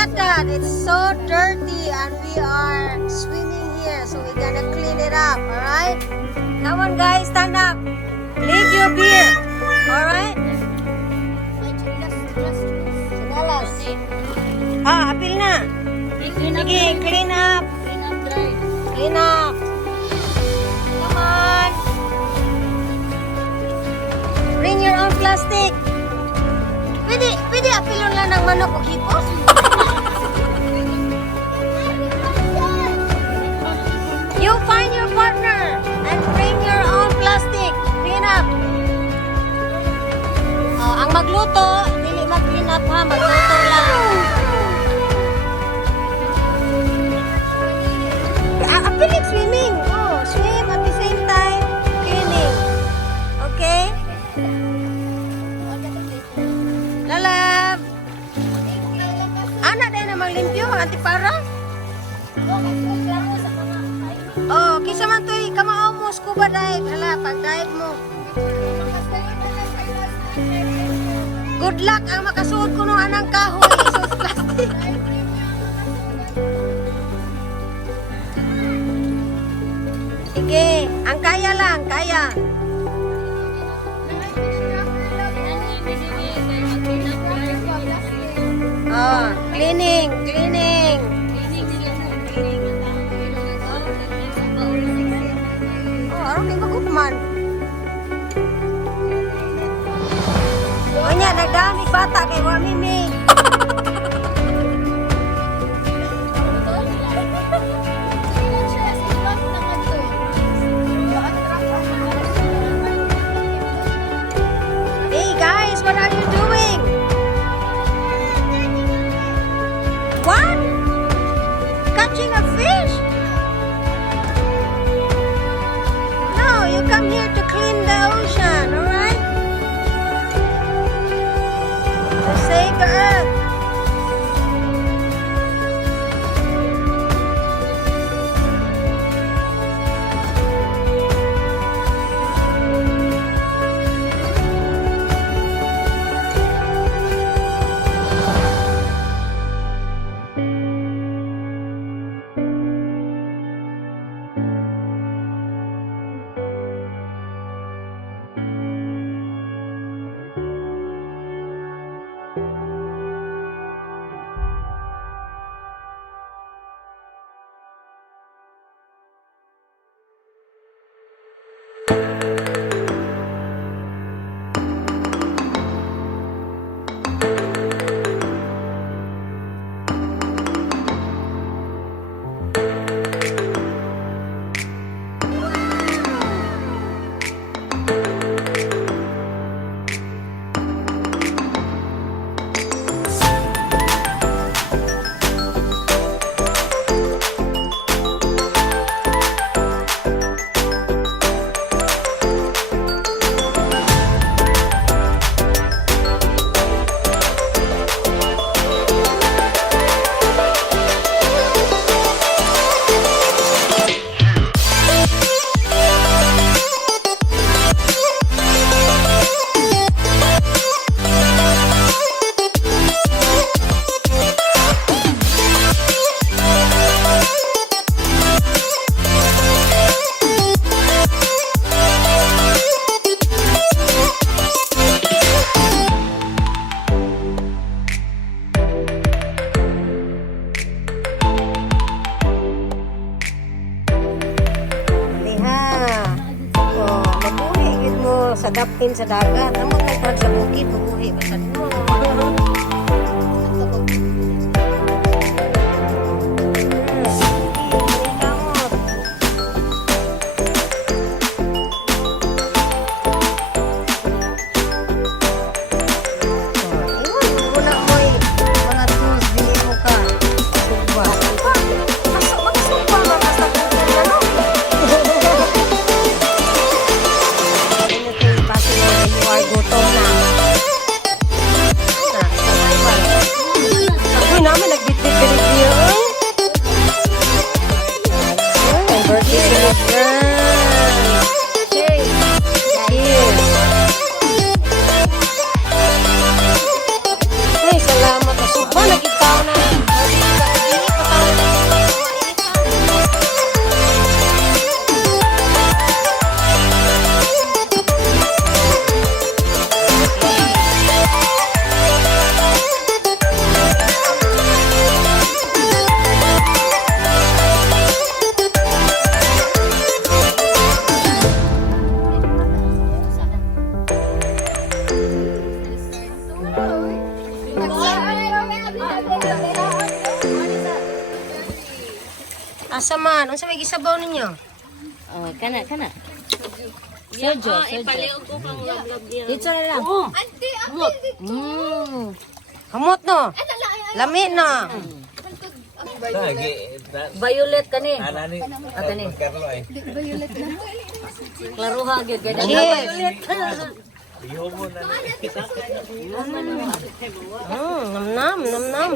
at that. It's so dirty and we are swimming here. So we're gonna clean it up, alright? Come on guys, stand up. Leave your beer. Alright? Sinalas. Apil na. Sige, clean up. Clean up. Come on. Bring your own plastic. Pwede apilon lang ng manok o hipos. You find your partner and bring your own plastic. Clean up. Ang magluto, dili mag-clean up ha, magluto lang. Apilit swimming. Swim at the same time, cleaning. Okay? Lalab. Ana din na maglimpyo, antipara. Kisa man to'y kamao mo, scuba dive. Hala, pag-dive mo. Good luck ang makasuot ko nung anang kahoy. Isos plastic. Sige, ang kaya lang, kaya. Cleaning. Aron di magupman. Onya, nagdami bata kay Wamimi. Hey guys, what are you doing? What? Catching a fish? No, you come here to clean the ocean, alright? To save the earth. Sagapin sa dagat. Ang magpapag sa bukid, bubuhi ba sa dito? Asa man? Unsa may gisabaw ninyo? Oh, kana. Sojo. Ipaliog ko kang lablab niya. Dito na lang. Ante, ante. Hamot no. Lami na. Violet kani. Anani. Kani. Carlo ay. Klaruha gyud kay Cheers. Iho mo na. Nam nam.